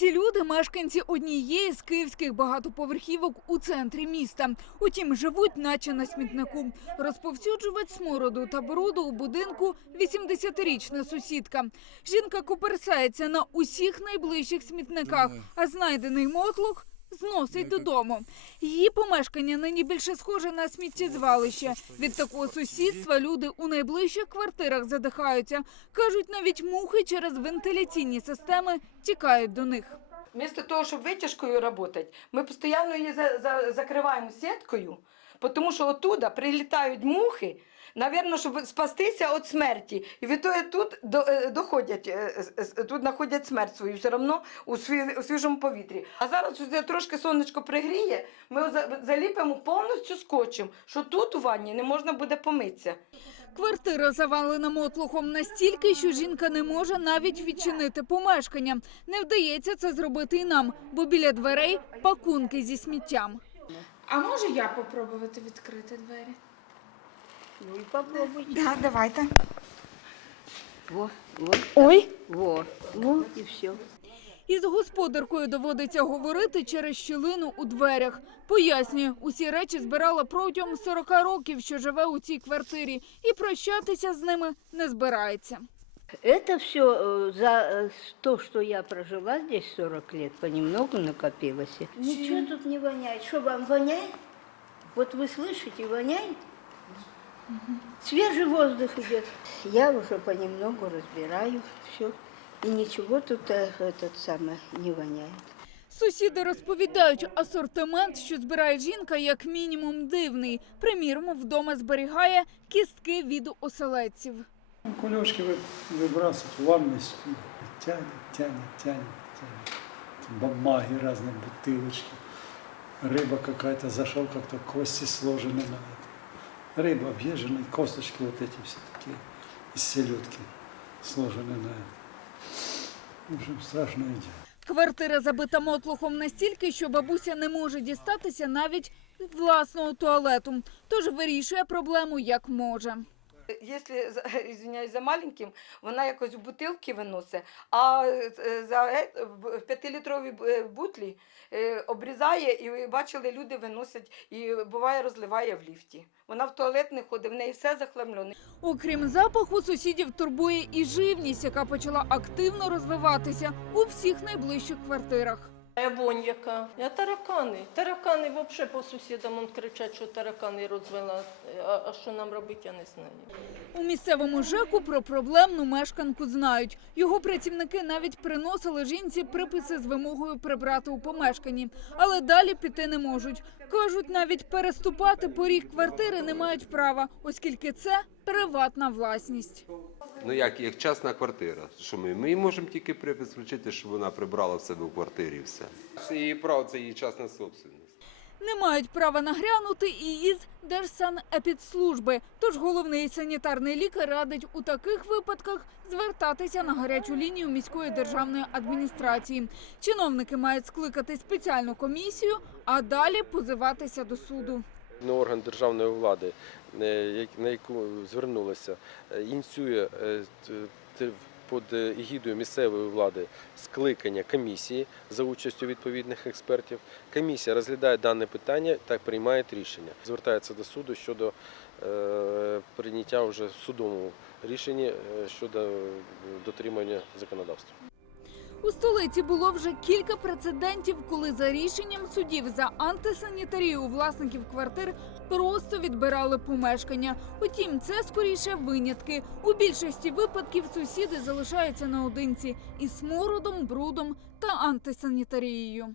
Ці люди мешканці однієї з київських багатоповерхівок у центрі міста. Утім, живуть наче на смітнику. Розповсюджувач смороду та бруду у будинку 80-річна сусідка. Жінка куперсається на усіх найближчих смітниках, а знайдений мотлух зносить додому. Її помешкання нині більше схоже на сміттєзвалище. Від такого сусідства люди у найближчих квартирах задихаються. Кажуть, навіть мухи через вентиляційні системи тікають до них. Вместо того, щоб витяжкою працювати, ми постійно її за, за, закриваємо сіткою, тому що оттуда прилітають мухи, Навірно, щоб спастися від смерті. І відтоді тут до, е, доходять, е, е, тут знаходять смерть свою все одно у, сві, у свіжому повітрі. А зараз ось трошки сонечко пригріє, ми за- заліпимо повністю скотчем, що тут у ванні не можна буде помитися. Квартира завалена мотлухом настільки, що жінка не може навіть відчинити помешкання. Не вдається це зробити і нам, бо біля дверей пакунки зі сміттям. А можу я попробувати відкрити двері? Ну и попробуйте. Так, давайте. Во, во, Ой. во, во, и все. Із господаркою доводиться говорити через щілину у дверях. Пояснює, усі речі збирала протягом 40 років, що живе у цій квартирі, і прощатися з ними не збирається. Это все за э, то, что я прожила здесь 40 лет, понемногу накопилось. Ничего тут не воняет. Что вам воняет? Вот вы слышите, воняет? Свежий воздух идет. Я уже понемногу разбираю все. И ничего тут э, этот самый не воняет. Сусіди розповідають, асортимент, що збирає жінка, як мінімум дивний. Приміром, вдома зберігає кістки від оселедців. Ну, Кулечки вы, выбрасывать в ванной, с- тянет, тянет, тянет, тянет. Бумаги разные, бутылочки. Рыба какая-то, зашел как-то, кости сложены на это. Рыба объезженная, косточки вот эти все такие, из селедки сложены на это. В общем, страшное дело. Квартира забита мотлухом настільки, що бабуся не може дістатися навіть власного туалету. Тож вирішує проблему як може. Якщо, за- извиняюсь, за маленьким, вона якось в бутилки виносить, а е, за е, п'ятилітрові е, бутлі е, обрізає і бачили, люди виносять і буває розливає в ліфті. Вона в туалет не ходить, в неї все захламлено. Окрім запаху, сусідів турбує і живність, яка почала активно розвиватися у всіх найближчих квартирах. Е, Вонь яка. Я таракани. Таракани взагалі по сусідам он кричать, що таракани розвела. А, а що нам робити, я не знаю. У місцевому ЖЕКу про проблемну мешканку знають. Його працівники навіть приносили жінці приписи з вимогою прибрати у помешканні, але далі піти не можуть. Кажуть, навіть переступати поріг квартири не мають права, оскільки це приватна власність. Ну як, як частна квартира. Що ми? Ми можемо тільки припис щоб вона прибрала в себе в квартирі і все. Це її право, це її частна собственність. Не мають права наглянути і із Держсанепідслужби. Тож головний санітарний лікар радить у таких випадках звертатися на гарячу лінію міської державної адміністрації. Чиновники мають скликати спеціальну комісію, а далі позиватися до суду. Ну, орган державної влади, е, на яку звернулися, е, ініціює е, під егідою місцевої влади скликання комісії за участю відповідних експертів. Комісія розглядає дане питання та приймає рішення. Звертається до суду щодо прийняття вже в судовому рішенні щодо дотримання законодавства. У столиці було вже кілька прецедентів, коли за рішенням судів за антисанітарію у власників квартир просто відбирали помешкання. Утім, це скоріше винятки. У більшості випадків сусіди залишаються наодинці із смородом, брудом та антисанітарією.